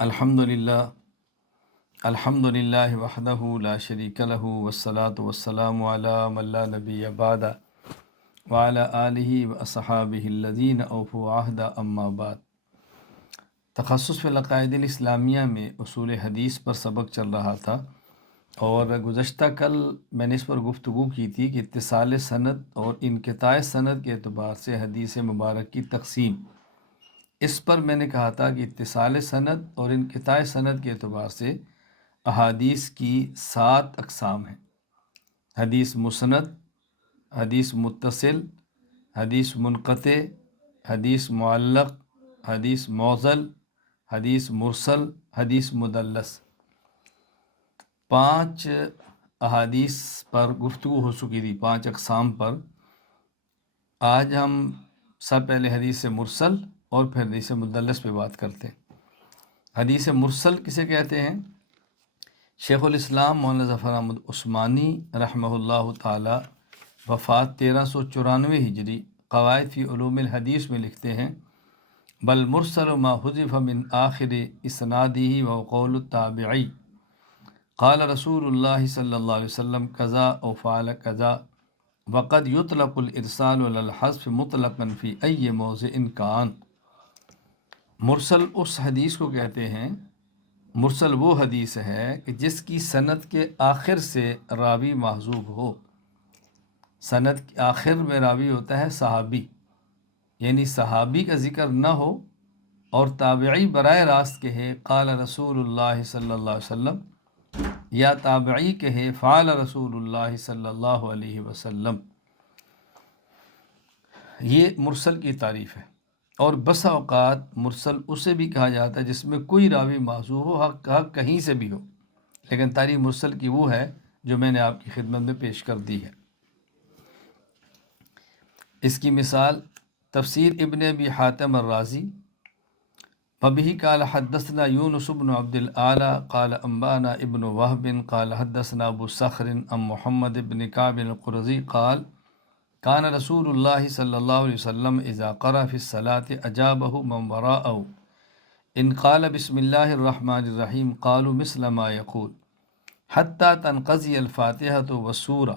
الحمد للہ وحدہ لا شریک لہ والصلاة والسلام علی من لا نبی بعد وعلی آلہ واصحابہ الذین اوفوا عہد اما بعد۔ تخصص فی العقائد الاسلامیہ میں اصول حدیث پر سبق چل رہا تھا، اور گزشتہ کل میں نے اس پر گفتگو کی تھی کہ اتصال سند اور انقطاع سند کے اعتبار سے حدیث مبارک کی تقسیم۔ اس پر میں نے کہا تھا کہ اتصال سند اور انقطاع سند کے اعتبار سے احادیث کی 7 اقسام ہیں: حدیث مسند، حدیث متصل، حدیث منقطع، حدیث معلق، حدیث معضل، حدیث مرسل، حدیث مدلس۔ 5 احادیث پر گفتگو ہو چکی تھی، 5 اقسام پر۔ آج ہم سب پہلے حدیث مرسل اور پھر حدیث مدلس پہ بات کرتے ہیں۔ حدیث مرسل کسے کہتے ہیں؟ شیخ الاسلام مولانا ظفر احمد عثمانی رحمہ اللہ تعالی وفات 1394 ہجری قواعد فی علوم الحدیث میں لکھتے ہیں: بل مرسل ما حذف من آخر اسنادہ وقول التابعی قال رسول اللہ صلی اللہ علیہ وسلم کذا او فعل کذا وقد یطلق الارسال علی الحذف مطلقا فی ای موضع کان۔ مرسل اس حدیث کو کہتے ہیں، مرسل وہ حدیث ہے کہ جس کی سند کے آخر سے راوی محذوف ہو۔ سند کے آخر میں راوی ہوتا ہے صحابی، یعنی صحابی کا ذکر نہ ہو اور تابعی براہ راست کہے قال رسول اللہ صلی اللہ علیہ وسلم، یا تابعی کہے فعل رسول اللہ صلی اللہ علیہ وسلم۔ یہ مرسل کی تعریف ہے۔ اور بسا اوقات مرسل اسے بھی کہا جاتا ہے جس میں کوئی راوی معذوف ہو، حق کہیں سے بھی ہو، لیکن تعریف مرسل کی وہ ہے جو میں نے آپ کی خدمت میں پیش کر دی ہے۔ اس کی مثال تفسیر ابن ابی حاتم الرازی: وبه قال حدثنا یونس بن عبد الاعلی قال انبانا ابن وهب قال حدثنا ابو صخر عن محمد بن کعب القرظی قال کان رسول اللہ صلی اللہ علیہ وسلم اذا قرأ فی الصلاۃ اجابہ من وراءہ ان قال بسم اللہ الرحمن الرحیم قالوا مثل ما یقول حتی تنقضی الفاتحۃ والسورہ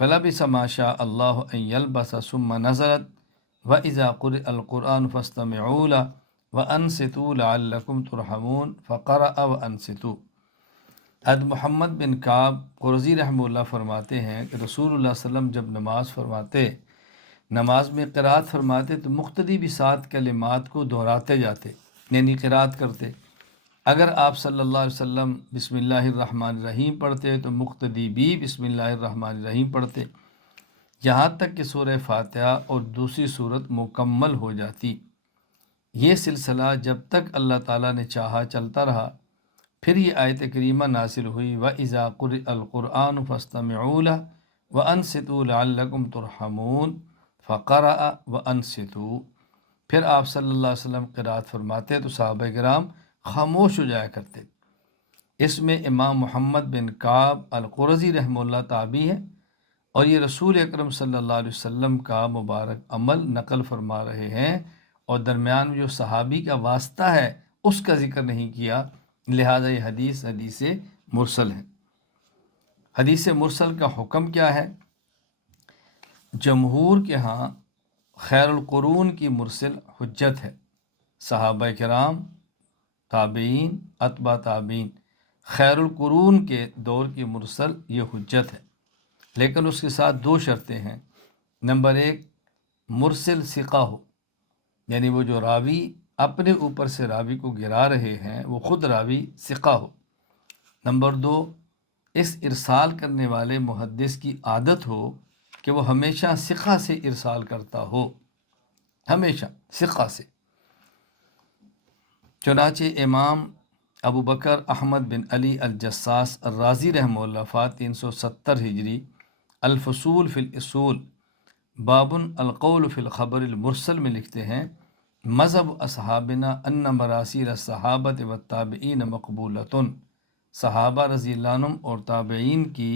فلبث ما شاء اللہ ان یلبث ثم نزلت واذا قرئ القرآن فاستمعوا له وانصتوا لعلکم ترحمون فقرأ وانصتوا۔ محمد بن کعب قرظی رحمہ اللہ فرماتے ہیں کہ رسول اللہ صلی اللہ علیہ وسلم جب نماز میں قرات فرماتے تو مقتدی بھی 7 کلمات کو دہراتے جاتے، یعنی قرات کرتے۔ اگر آپ صلی اللہ علیہ وسلم بسم اللہ الرحمن الرحیم پڑھتے تو مقتدی بھی بسم اللہ الرحمن الرحیم پڑھتے، یہاں تک کہ سورہ فاتحہ اور دوسری سورت مکمل ہو جاتی۔ یہ سلسلہ جب تک اللہ تعالیٰ نے چاہا چلتا رہا۔ پھر یہ آیت کریمہ نازل ہوئی وَإِذَا قُرِئَ الْقُرْآنُ فَاسْتَمِعُوا لَهُ وَأَنصِتُوا لَعَلَّكُمْ تُرْحَمُونَ فَقَرَأَ وَأَنصِتُوا۔ پھر آپ صلی اللہ علیہ وسلم قرات فرماتے تو صحابہ کرام خاموش ہو جایا کرتے۔ اس میں امام محمد بن کعب القرظی رحمہ اللہ تابعی ہے، اور یہ رسول اکرم صلی اللہ علیہ وسلم کا مبارک عمل نقل فرما رہے ہیں، اور درمیان میں جو صحابی کا واسطہ ہے اس کا ذکر نہیں کیا، لہذا یہ حدیث مرسل ہے۔ حدیث مرسل کا حکم کیا ہے؟ جمہور کے ہاں خیر القرون کی مرسل حجت ہے۔ صحابہ کرام، تابعین، اتباع تابعین، خیر القرون کے دور کی مرسل یہ حجت ہے، لیکن اس کے ساتھ 2 شرطیں ہیں۔ نمبر 1، مرسل ثقہ ہو، یعنی وہ جو راوی اپنے اوپر سے راوی کو گرا رہے ہیں وہ خود راوی ثقہ ہو۔ نمبر 2، اس ارسال کرنے والے محدث کی عادت ہو کہ وہ ہمیشہ ثقہ سے ارسال کرتا ہو، ہمیشہ ثقہ سے۔ چنانچہ امام ابو بکر احمد بن علی الجساس الرازی رحمہ اللہ وفات 370 ہجری الفصول فی الاصول باب القول فی الخبر المرسل میں لکھتے ہیں: مذہب اصحابنا ان مراسیل الصحابۃ والتابعین مقبولۃ۔ صحابہ رضی اللہ عنہم اور تابعین کی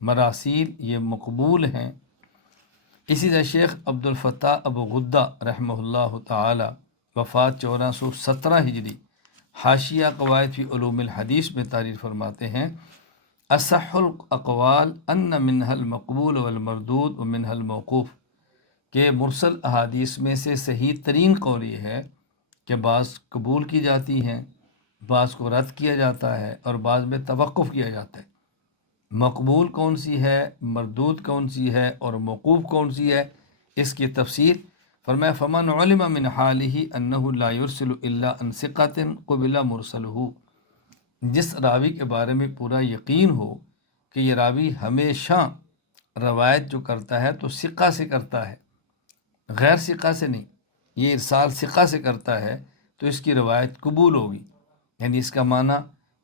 مراسیل یہ مقبول ہیں۔ اسی طرح شیخ عبد الفتاح ابو غدہ رحمہ اللہ تعالی وفات 1417 ہجری حاشیہ قواعد فی علوم الحدیث میں تحریر فرماتے ہیں اصح الاقوال ان منها المقبول والمردود ومنها الموقوف، کہ مرسل احادیث میں سے صحیح ترین قول یہ ہے کہ بعض قبول کی جاتی ہیں، بعض کو رد کیا جاتا ہے اور بعض میں توقف کیا جاتا ہے۔ مقبول کون سی ہے، مردود کون سی ہے اور موقوف کون سی ہے، اس کی تفسیر فرمایا فمن علم من حالہ انہ لا یرسل الا عن ثقۃ قبل مرسلہ، جس راوی کے بارے میں پورا یقین ہو کہ یہ راوی ہمیشہ روایت جو کرتا ہے تو ثقہ سے کرتا ہے، غیر ثقہ سے نہیں، یہ ارسال ثقہ سے کرتا ہے تو اس کی روایت قبول ہوگی۔ یعنی اس کا معنی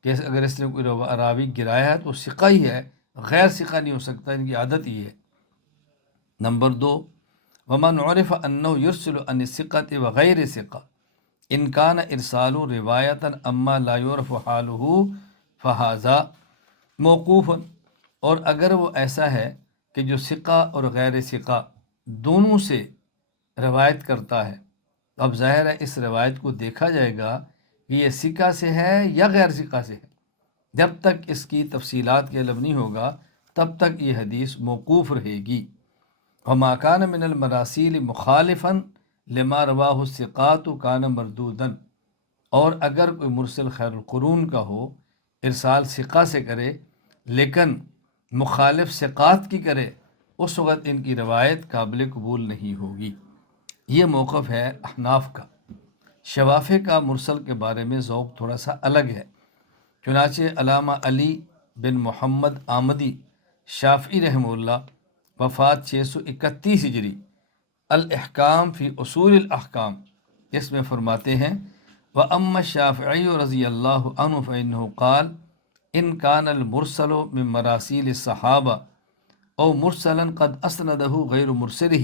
کہ اگر اس نے کوئی راوی گرایا ہے تو ثقہ ہی ہے، غیر ثقہ نہیں ہو سکتا، ان کی عادت ہی ہے۔ نمبر 2، ومن عرف انہ یرسل عن الثقۃ وغیر ثقہ ان کان ارسال روایتا اما لا یعرف حالہ فہذا موقوف، اور اگر وہ ایسا ہے کہ جو ثقہ اور غیر ثقہ دونوں سے روایت کرتا ہے، اب ظاہر ہے اس روایت کو دیکھا جائے گا کہ یہ ثقہ سے ہے یا غیر ثقہ سے ہے، جب تک اس کی تفصیلات کے علم نہیں ہوگا تب تک یہ حدیث موقوف رہے گی۔ وما کان من المراسیل مخالفا لما رواہ الثقات کان مردودا، اور اگر کوئی مرسل خیر القرون کا ہو، ارسال ثقہ سے کرے لیکن مخالف ثقات کی کرے، اس وقت ان کی روایت قابل قبول نہیں ہوگی۔ یہ موقف ہے احناف کا۔ شوافع کا مرسل کے بارے میں ذوق تھوڑا سا الگ ہے، چنانچہ علامہ علی بن محمد آمدی شافعی رحمہ اللہ وفات 631 ہجری، الاحکام فی اصول الاحکام، اس میں فرماتے ہیں وَأَمَّا الشَّافِعِيُّ رضی اللہ عنہ فَإِنَّهُ قال ان کان المرسل من مراسیل الصحابہ او مرسلا قد اسندہ غیر مرسلہ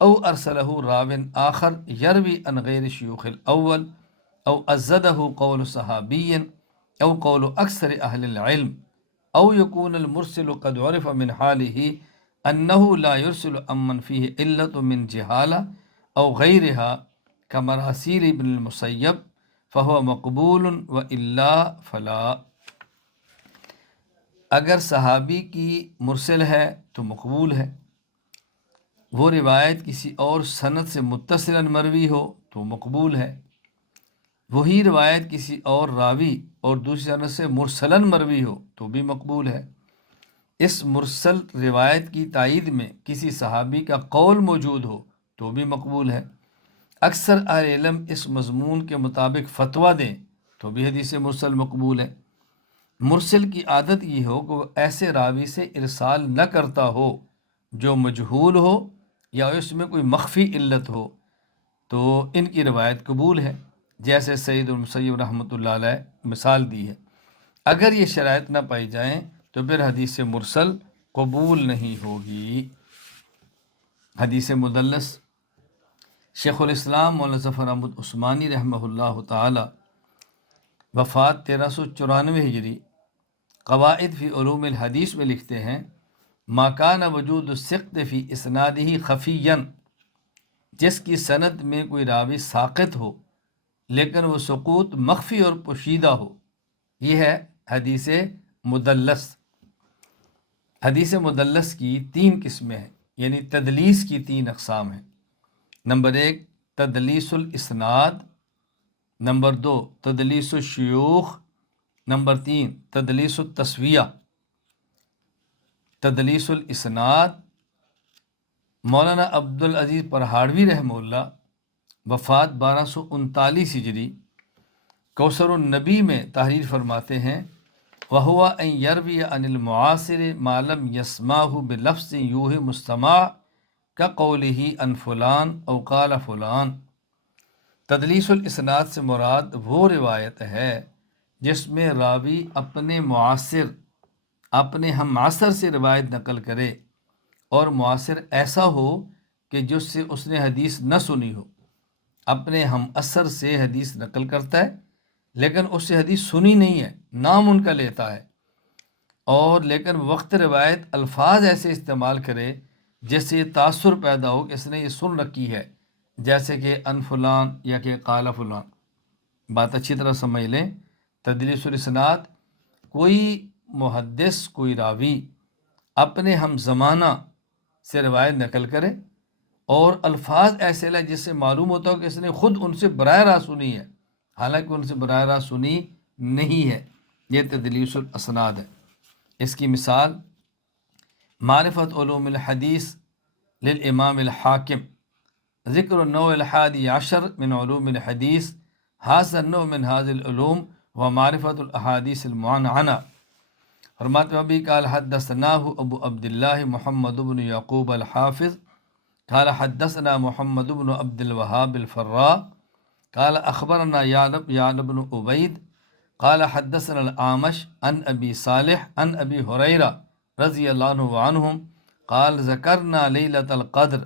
او ارسلہ راو آخر یروی عن غیر شیوخ الاول او ازدہ قول صحابی او قول اکثر اہل العلم او یکون المرسل قد عرف من حالہ انہ لا یرسل امن فیہ علت من جہالہ او غیرہا کمراسیل ابن المسیب فہو مقبول و الا فلا۔ اگر صحابی کی مرسل ہے تو مقبول ہے، وہ روایت کسی اور سند سے متصلا مروی ہو تو مقبول ہے، وہی روایت کسی اور راوی اور دوسری سند سے مرسلا مروی ہو تو بھی مقبول ہے۔ اس مرسل روایت کی تائید میں کسی صحابی کا قول موجود ہو تو بھی مقبول ہے۔ اکثر اہل علم اس مضمون کے مطابق فتویٰ دیں تو بھی حدیث مرسل مقبول ہے۔ مرسل کی عادت یہ ہو کہ وہ ایسے راوی سے ارسال نہ کرتا ہو جو مجہول ہو یا اس میں کوئی مخفی علت ہو تو ان کی روایت قبول ہے، جیسے سعید المسیب رحمۃ اللہ علیہ مثال دی ہے۔ اگر یہ شرائط نہ پائی جائیں تو پھر حدیث مرسل قبول نہیں ہوگی۔ حدیث مدلس، شیخ الاسلام مولانا ظفر احمد عثمانی رحمہ اللہ تعالی وفات 1394 ہجری، قواعد فی علوم الحدیث میں لکھتے ہیں ما کان وجود الثقت فی اسنادہ خفیا، جس کی سند میں کوئی راوی ساقط ہو لیکن وہ سقوط مخفی اور پوشیدہ ہو، یہ ہے حدیث مدلس۔ حدیث مدلس کی 3 قسمیں ہیں، یعنی تدلیس کی 3 اقسام ہیں۔ نمبر 1 تدلیس الاسناد، نمبر 2 تدلیس الشیوخ، نمبر 3 تدلیس التسویہ۔ تدلیس الاسناد، مولانا عبدالعزیز پرہاڑوی رحمہ اللہ وفات 1239 ہجری، کوثر النبی میں تحریر فرماتے ہیں وَهُوَ أَن يَرْوِيَ عَنِ الْمُعَاصِرِ مَا لَمْ يَسْمَعْهُ بِلَفْظٍ يُوهِمُ السَّمَاعَ كَقَوْلِهِ عَنْ فُلان أو قال فلان۔ تدلیس الاسناد سے مراد وہ روایت ہے جس میں راوی اپنے معاصر، اپنے ہم عصر سے روایت نقل کرے اور معاصر ایسا ہو کہ جس سے اس نے حدیث نہ سنی ہو، اپنے ہم عصر سے حدیث نقل کرتا ہے لیکن اس سے حدیث سنی نہیں ہے، نام ان کا لیتا ہے، اور لیکن وقت روایت الفاظ ایسے استعمال کرے جس سے یہ تاثر پیدا ہو کہ اس نے یہ سن رکھی ہے، جیسے کہ ان فلان یا کہ قال فلان۔ بات اچھی طرح سمجھ لیں، تدلیس الاسناد کوئی محدث، کوئی راوی اپنے ہم زمانہ سے روایت نقل کرے اور الفاظ ایسے لائے جس سے معلوم ہوتا ہو کہ اس نے خود ان سے براہ راست سنی ہے، حالانکہ ان سے براہ راست سنی نہیں ہے۔ یہ تدلیس الاسناد ہے۔ اس کی مثال معرفت علوم الحدیث للامام الحاکم، ذکر النوع الحادی عشر من علوم الحدیث، حاصل النوع من هذه العلوم ومعرفت الاحادیث المعنعنہ۔ فرماتے ابھی قال حدثناه ابو عبد الله محمد بن یعقوب الحافظ قال حدثنا محمد بن عبد الوهاب الفراء قال اخبرنا یعن بن عبید قال حدثنا الأعمش عن ابی صالح عن ابی ہریرہ رضی اللہ عنہم قال ذکرنا لیلۃ القدر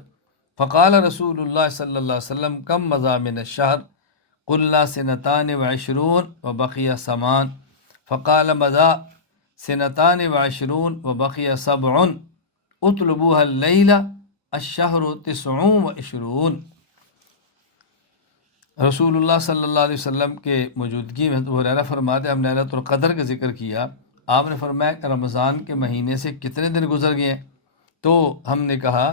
فقال رسول اللہ صلی اللہ علیہ وسلم کم مضى من الشہر قلنا سنتان وعشرون وبقي ثمان فقال مضى سنتان وعشرون وبقي سبع اطلبوها الليلة الشهر 29۔ رسول اللہ صلی اللہ علیہ وسلم کے موجودگی میں ابو ہریرہ فرماتے ہم نے لیلۃ القدر کا ذکر کیا۔ آپ نے فرمایا کہ رمضان کے مہینے سے کتنے دن گزر گئے ہیں؟ تو ہم نے کہا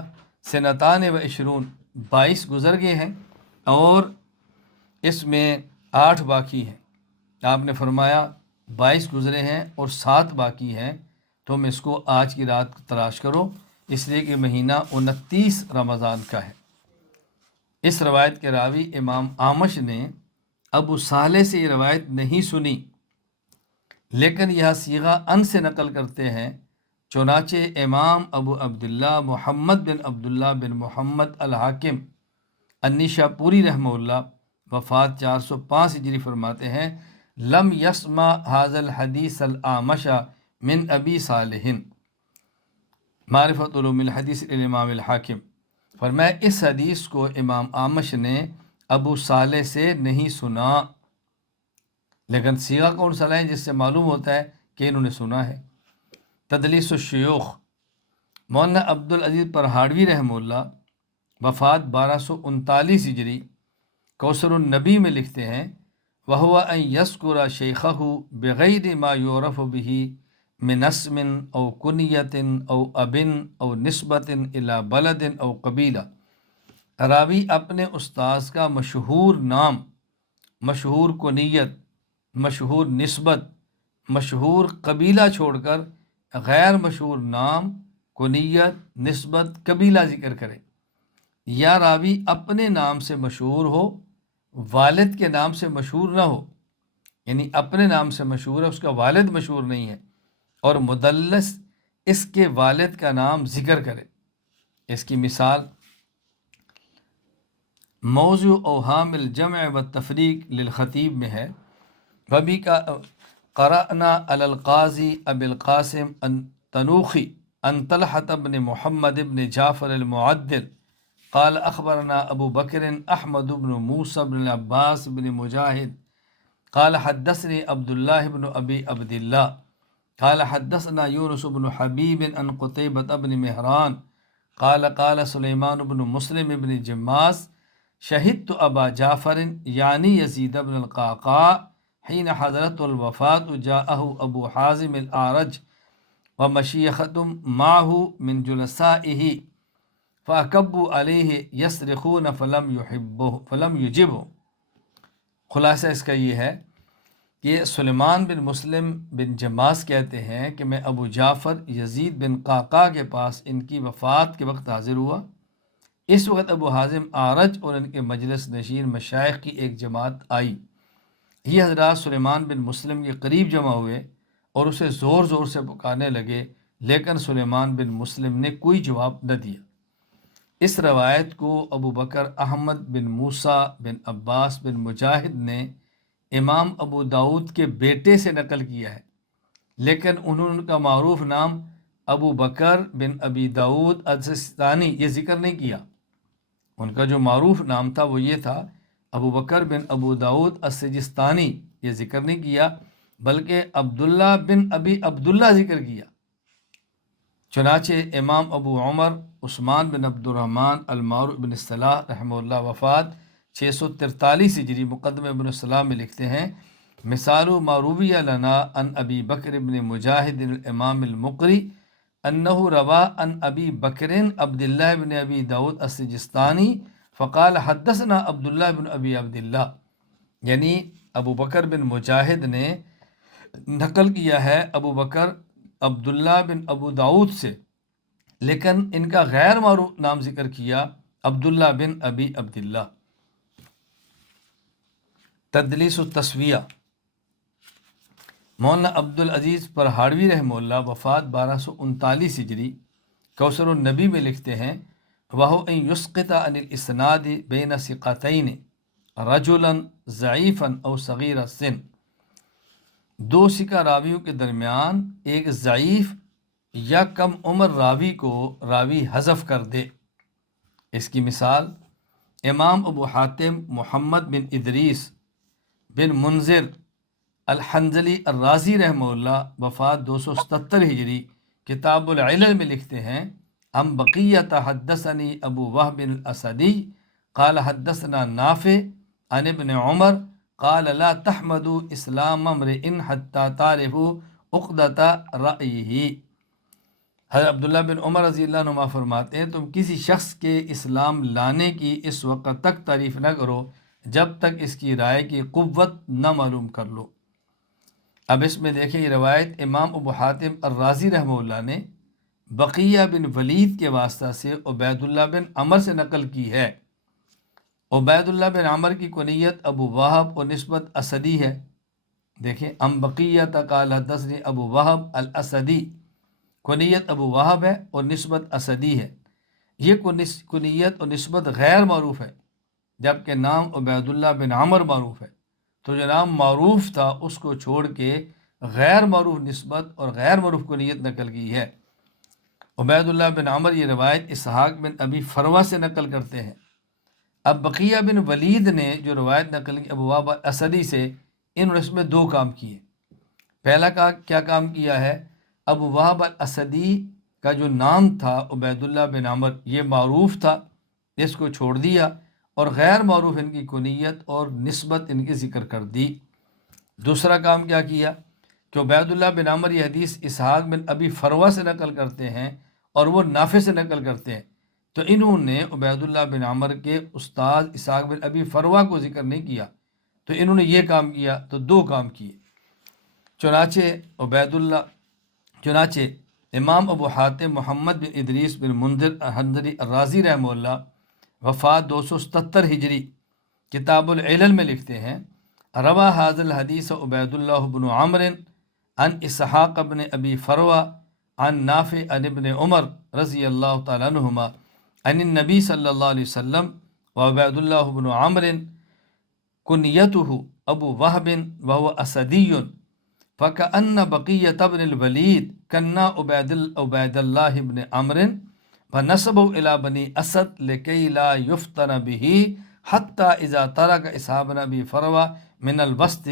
سنتان و عشرون، 22 گزر گئے ہیں اور اس میں 8 باقی ہیں۔ آپ نے فرمایا 22 گزرے ہیں اور 7 باقی ہیں، تم اس کو آج کی رات تلاش کرو، اس لیے کہ مہینہ 29 رمضان کا ہے۔ اس روایت کے راوی امام اعمش نے ابو صالح سے یہ روایت نہیں سنی، لیکن یہ صیغہ ان سے نقل کرتے ہیں۔ چنانچہ امام ابو عبداللہ محمد بن عبداللہ بن محمد الحاکم النیشاپوری رحمہ اللہ وفات 405 ہجری فرماتے ہیں لم یسمع ھذا الحدیث الاعمش من ابی صالح، معرفت علوم الحدیث الامام الحاکم۔ فرمایا اس حدیث کو امام اعمش نے ابو صالح سے نہیں سنا، لیکن صیغہ کون سا لائیں جس سے معلوم ہوتا ہے کہ انہوں نے سنا ہے۔ تدلیس الشیوخ، مولانا عبد العزیز پرہاڑوی رحمہ اللہ وفات 1239 ہجری کوثر النبی میں لکھتے ہیں وَهُوَ أَن يَذْكُرَ شَيْخَهُ بِغَيْرِ مَا يُعْرَفُ بِهِ من اسم او کنیت او ابن او نسبت الی بلد او قبیلہ۔ راوی اپنے استاذ کا مشہور نام، مشہور کنیت، مشہور نسبت، مشہور قبیلہ چھوڑ کر غیر مشہور نام، کنیت، نسبت، قبیلہ ذکر کرے، یا راوی اپنے نام سے مشہور ہو، والد کے نام سے مشہور نہ ہو، یعنی اپنے نام سے مشہور ہے، اس کا والد مشہور نہیں ہے، اور مدلس اس کے والد کا نام ذکر کرے۔ اس کی مثال موضوع اوہام الجمع والتفریق للخطیب میں ہے وبی کا قرأنا علی القاضی ابی القاسم التنوخی عن طلحة بن محمد بن جعفر المعدل قال اخبرنا ابو بکر احمد بن موسى بن العباس بن مجاہد قال حدثني عبد الله بن ابی عبد الله قال حدثنا یونس بن حبیب عن قتیبة بن مہران قال قال سلیمان بن مسلم بن جماس شہدت ابا جعفر یعنی یزید بن القعقاع حین حضرت الوفاة جاءه ابو حازم الاعرج ومشیخة معه من جلسائه فأكبوا علیہ یصرخون فلم یجبه۔ خلاصہ اس کا یہ ہے کہ سلیمان بن مسلم بن جماس کہتے ہیں کہ میں ابو جعفر یزید بن قعقاع کے پاس ان کی وفات کے وقت حاضر ہوا۔ اس وقت ابو حازم اعرج اور ان کے مجلس نشین مشائخ کی ایک جماعت آئی۔ یہ حضرات سلیمان بن مسلم کے قریب جمع ہوئے اور اسے زور زور سے پکارنے لگے، لیکن سلیمان بن مسلم نے کوئی جواب نہ دیا۔ اس روایت کو ابو بکر احمد بن موسیٰ بن عباس بن مجاہد نے امام ابو داود کے بیٹے سے نقل کیا ہے، لیکن انہوں نے کا معروف نام ابو بکر بن ابی داود السجستانی یہ ذکر نہیں کیا۔ ان کا جو معروف نام تھا وہ یہ تھا ابو بکر بن ابو داود السجستانی، یہ ذکر نہیں کیا بلکہ عبداللہ بن ابی عبداللہ ذکر کیا۔ چنانچہ امام ابو عمر عثمان بن عبد الرحمن المعروف بن صلاح رحمہ اللہ وفات 643 ہجری مقدمہ ابن السلام میں لکھتے ہیں مثال ما روی لنا ان ابی بکر ابن مجاہد الامام المقری انہ روا ان ابی بکر عبداللہ بن ابی داود السجستانی فقال حدثنا عبداللہ بن ابی عبداللہ، یعنی ابو بکر بن مجاہد نے نقل کیا ہے ابو بکر عبداللہ بن ابو داود سے، لیکن ان کا غیر معروف نام ذکر کیا عبداللہ بن ابی عبداللہ۔ تدلیس التسویہ، مولانا عبدالعزیز پرہاڑوی رحمہ اللہ وفات 1239 ہجری کوثر النبی میں لکھتے ہیں وَهُوَ أَن يُسْقِطَ عَنِ الْإِسْنَادِ بَيْنَ ثِقَتَيْنِ رَجُلًا ضعیفًا أو صغیر السن، دو ثقہ راویوں کے درمیان ایک ضعیف یا کم عمر راوی کو راوی حذف کر دے۔ اس کی مثال امام ابو حاتم محمد بن ادریس بن منذر الحنظلی الرازی رحمہ اللہ وفات 277 ہجری کتاب العلل میں لکھتے ہیں ہم بقیت حدثنی ابو وہب الاسدی قال حدثنا نافع عن ابن عمر قال لا تحمدوا اسلام امرئ حتى تعرفوا عقدۃ رأیہ۔ حضرت عبداللہ بن عمر رضی اللہ عنہ فرماتے ہیں تم کسی شخص کے اسلام لانے کی اس وقت تک تعریف نہ کرو جب تک اس کی رائے کی قوت نہ معلوم کر لو۔ اب اس میں دیکھیں یہ روایت امام ابو حاتم الرازی رحمہ اللہ نے بقیہ بن ولید کے واسطہ سے عبید اللہ بن عمر سے نقل کی ہے۔ عبید اللہ بن عمر کی کنیت ابو وہب اور نسبت اسدی ہے۔ دیکھیں ام بقیت قال حدثنی ابو وہب الاسدی، کنیت ابو وہب ہے اور نسبت اسدی ہے۔ یہ کنیت اور نسبت غیر معروف ہے جبکہ نام عبید اللہ بن عمر معروف ہے، تو جو نام معروف تھا اس کو چھوڑ کے غیر معروف نسبت اور غیر معروف کنیت نقل کی ہے۔ عبید اللہ بن عمر یہ روایت اسحاق بن ابی فروہ سے نقل کرتے ہیں۔ اب بقیہ بن ولید نے جو روایت نقل کی ابو وہب اسدی سے، انہوں نے اس میں دو کام کیے۔ پہلا کیا کام کیا ہے، ابو وہب الاسدی کا جو نام تھا عبید اللہ بن عمر یہ معروف تھا، اس کو چھوڑ دیا اور غیر معروف ان کی کنیت اور نسبت ان کی ذکر کر دی۔ دوسرا کام کیا کیا کہ عبید اللہ بن عمر یہ حدیث اسحاق بن ابی فروہ سے نقل کرتے ہیں اور وہ نافع سے نقل کرتے ہیں، تو انہوں نے عبید اللہ بن عمر کے استاد اسحاق بن ابی فروہ کو ذکر نہیں کیا، تو انہوں نے یہ کام کیا، تو دو کام کیے۔ چنانچہ امام ابو حاتم محمد بن ادریس بن منذر الحنظلی الرازی رحمہ اللہ وفات 277 ہجری کتاب العلل میں لکھتے ہیں روا حاض الحدیث عبید اللہ بن عمر عن اسحاق بن ابی فروہ عن نافع عن ابن عمر رضی اللہ تعالیٰ عنہما عن النبی صلی اللہ علیہ وسلم وعبید اللہ بن عمر کنیتہ ابو وہب وهو اسدی فکأن بقیۃ بن الولید کنا عبید اللہ بن عمر فنسبوا الى بنی اسد لکی لا یفتن به حتی اذا ترک اسحاق بن ابی فروہ من الوسط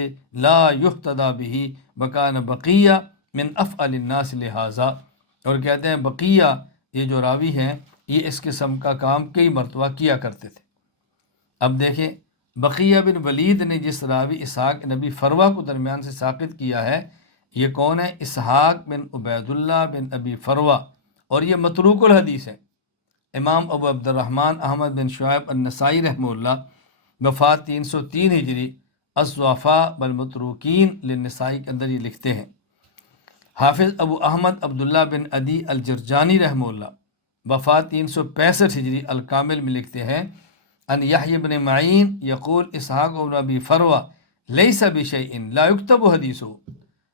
لا یحتدى به وکان بقیہ من افعل الناس لہذا، اور کہتے ہیں بقیہ یہ جو راوی ہیں یہ اس قسم کا کام کئی مرتبہ کیا کرتے تھے۔ اب دیکھیں بقیہ بن ولید نے جس راوی اسحاق نبی فروہ کو درمیان سے ساقط کیا ہے یہ کون ہے؟ اسحاق بن عبید اللہ بن ابی فروہ، اور یہ متروک الحدیث ہے۔ امام ابو عبد الرحمن احمد بن شعیب النسائی رحمہ اللہ وفات 303 ہجری الضعفاء بالمتروکین للنسائی کے اندر یہ لکھتے ہیں۔ حافظ ابو احمد عبداللہ بن عدی الجرجانی رحمہ اللہ وفات 365 ہجری الکامل میں لکھتے ہیں ان یحیی بن معین یقول اسحاق بن ابی فروہ لیس بشیء لا یکتب حدیثہ،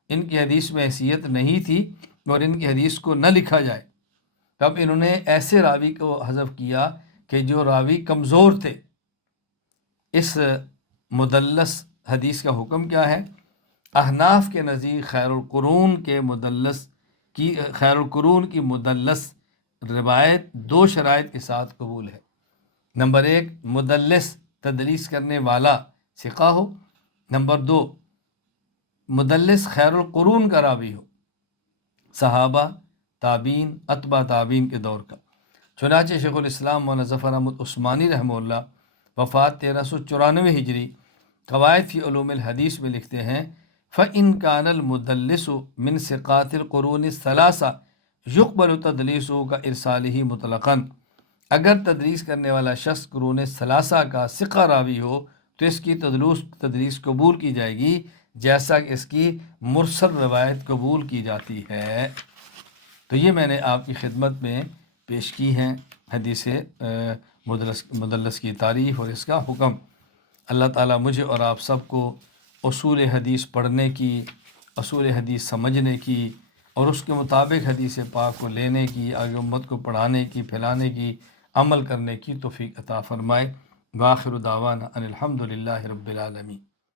ان کی حدیث میں حیثیت نہیں تھی اور ان کی حدیث کو نہ لکھا جائے۔ تب انہوں نے ایسے راوی کو حذف کیا کہ جو راوی کمزور تھے۔ اس مدلس حدیث کا حکم کیا ہے؟ احناف کے نزدیک خیر القرون کی مدلس روایت دو شرائط کے ساتھ قبول ہے۔ نمبر 1 مدلس تدلیس کرنے والا ثقہ ہو، نمبر 2 مدلس خیر القرون کا راوی ہو، صحابہ تابعین اتباع تابعین کے دور کا۔ چنانچہ شیخ الاسلام مولانا ظفر احمد عثمانی رحمہ اللہ وفات 1394 ہجری۔ قواعد فی علوم الحدیث میں لکھتے ہیں فَإِن كَانَ الْمُدَلِّسُ مِن ثِقَاتِ الْقُرُونِ الثَّلَاثَةِ يُقْبَلُ تَدْلِيسُهُ كَإِرْسَالِهِ مُطْلَقًا۔ اگر تدریس کرنے والا شخص قرون ثلاثہ کا ثقہ راوی ہو تو اس کی تدریس قبول کی جائے گی، جیسا کہ اس کی مرسل روایت قبول کی جاتی ہے۔ تو یہ میں نے آپ کی خدمت میں پیش کی ہیں حدیث مدلس کی تعریف اور اس کا حکم۔ اللہ تعالیٰ مجھے اور آپ سب کو اصول حدیث پڑھنے کی، اصول حدیث سمجھنے کی اور اس کے مطابق حدیث پاک کو لینے کی، آگے امت کو پڑھانے کی، پھیلانے کی، عمل کرنے کی توفیق عطا فرمائے۔ وآخر دعوانا ان الحمد للہ رب العالمین۔